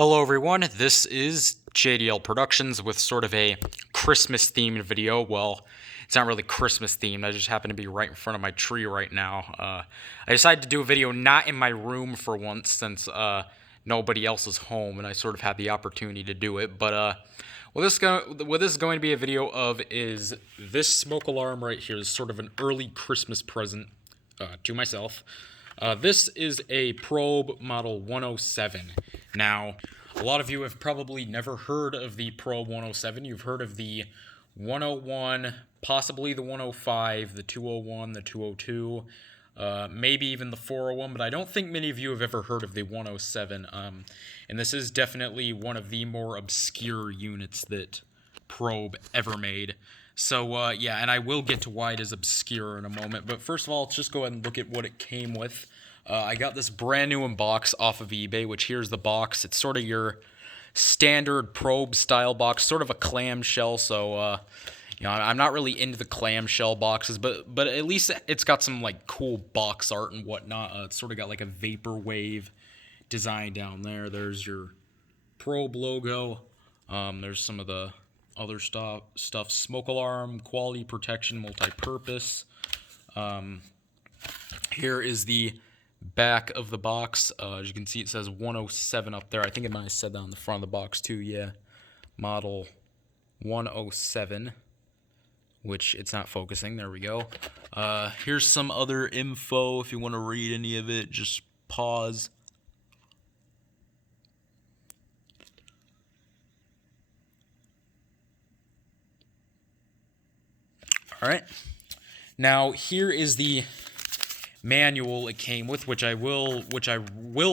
Hello everyone, this is JDL Productions with sort of a Christmas themed video. Well, it's not really Christmas themed, I just happen to be right in front of my tree right now. I decided to do a video not in my room for once since nobody else is home and I sort of had the opportunity to do it. But what this is going to be a video of is this smoke alarm right here is sort of an early Christmas present to myself. This is a Probe Model 107. Now, a lot of you have probably never heard of the Probe 107. You've heard of the 101, possibly the 105, the 201, the 202, maybe even the 401, but I don't think many of you have ever heard of the 107. And this is definitely one of the more obscure units that Probe ever made. So, yeah, and I will get to why it is obscure in a moment. But first of all, let's just go ahead and look at what it came with. I got this brand new box off of eBay, which here's the box. It's sort of your standard Probe style box, sort of a clamshell. So, I'm not really into the clamshell boxes, but at least it's got some like cool box art and whatnot. It's sort of got like a vaporwave design down there. There's your Probe logo. There's some of the other stuff, smoke alarm, quality protection, multi-purpose. Here is the back of the box. As you can see, it says 107 up there. I think it might have said that on the front of the box too. Yeah, model 107, which it's not focusing. There we go. Here's some other info. If you want to read any of it, just pause. All right. Now here is the manual it came with, which I will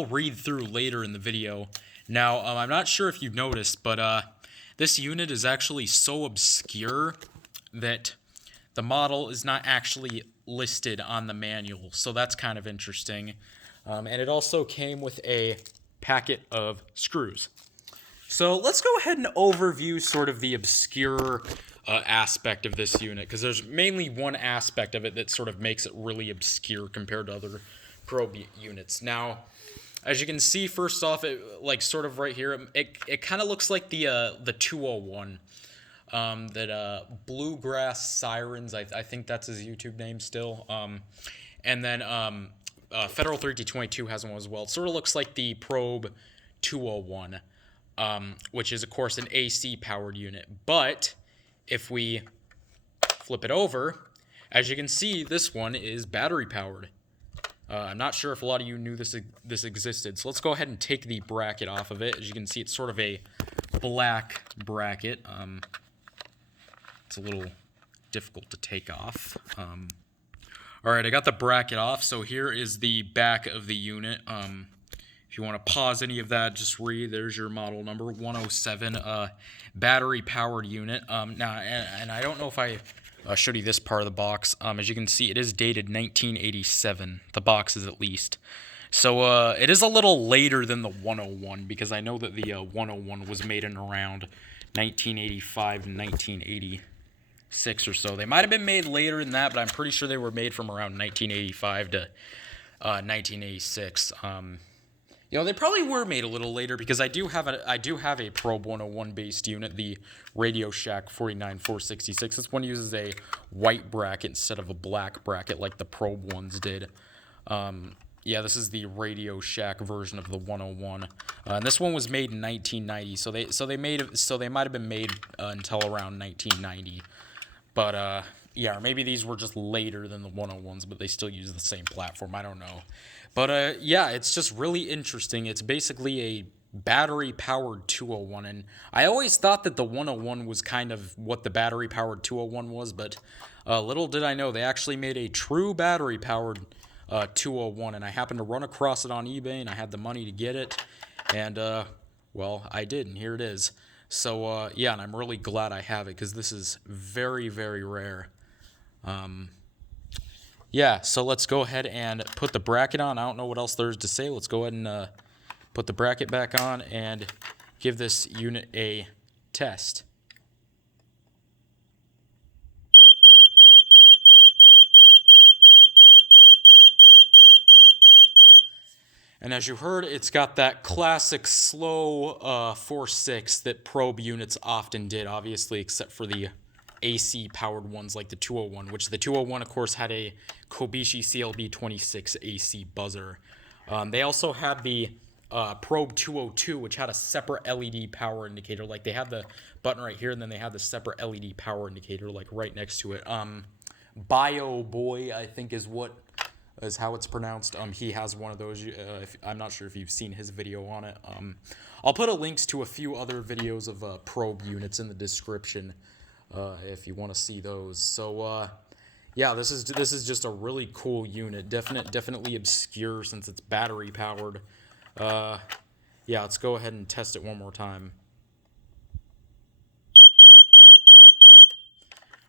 read through later in the video. Now I'm not sure if you've noticed, but this unit is actually so obscure that the model is not actually listed on the manual, so that's kind of interesting. And it also came with a packet of screws. So let's go ahead and overview sort of the obscure aspect of this unit, because there's mainly one aspect of it that sort of makes it really obscure compared to other Probe units. Now, as you can see, first off, it, like sort of right here, it kind of looks like the 201, that Bluegrass Sirens, I think that's his YouTube name still, and then Federal 3D22 has one as well. It sort of looks like the Probe 201. Which is, of course, an AC-powered unit. But if we flip it over, as you can see, this one is battery-powered. I'm not sure if a lot of you knew this existed. So let's go ahead and take the bracket off of it. As you can see, it's sort of a black bracket. It's a little difficult to take off. All right, I got the bracket off. So here is the back of the unit. If you want to pause any of that, just read. There's your model number 107, battery-powered unit. Now, and I don't know if I showed you this part of the box. As you can see, it is dated 1987. The box is at least. So it is a little later than the 101, because I know that the 101 was made in around 1985 and 1986 or so. They might have been made later than that, but I'm pretty sure they were made from around 1985 to 1986. They probably were made a little later, because I do have a Probe 101 based unit, the Radio Shack 49466. This one uses a white bracket instead of a black bracket like the Probe ones did. Yeah, this is the Radio Shack version of the 101. And this one was made in 1990, so they might have been made until around 1990. But yeah, or maybe these were just later than the 101s, but they still use the same platform. I don't know. But yeah, it's just really interesting. It's basically a battery-powered 201, and I always thought that the 101 was kind of what the battery-powered 201 was, but little did I know they actually made a true battery-powered 201, and I happened to run across it on eBay, and I had the money to get it, and well, I did, and here it is. So yeah, and I'm really glad I have it, because this is very, very rare. Yeah, so let's go ahead and put the bracket on. I don't know what else there is to say. Let's go ahead and put the bracket back on and give this unit a test. And as you heard, it's got that classic slow 4.6 that probe units often did, obviously, except for the AC powered ones like the 201, which the 201, of course, had a Kobishi CLB26 AC buzzer. They also had the Probe 202, which had a separate LED power indicator. Like, they had the button right here, and then they had the separate LED power indicator, like, right next to it. Bio Boy, I think, is how it's pronounced. He has one of those. I'm not sure if you've seen his video on it. I'll put links to a few other videos of probe units in the description if you want to see those. So yeah, this is just a really cool unit. Definitely obscure since it's battery powered. Yeah, let's go ahead and test it one more time.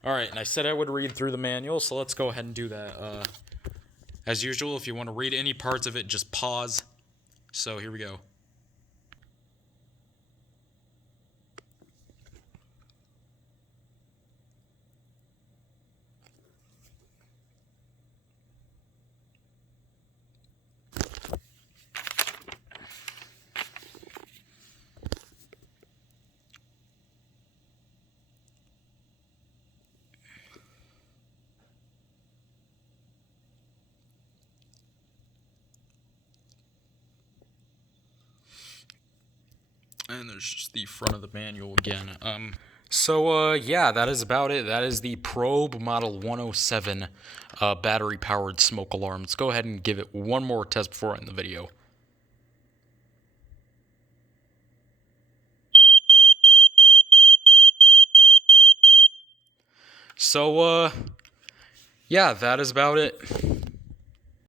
Alright, and I said I would read through the manual, so let's go ahead and do that. As usual, if you want to read any parts of it, just pause. So here we go. And there's just the front of the manual again. Yeah, that is about it. That is the Probe Model 107 battery-powered smoke alarm. Let's go ahead and give it one more test before I end the video. So, yeah, that is about it.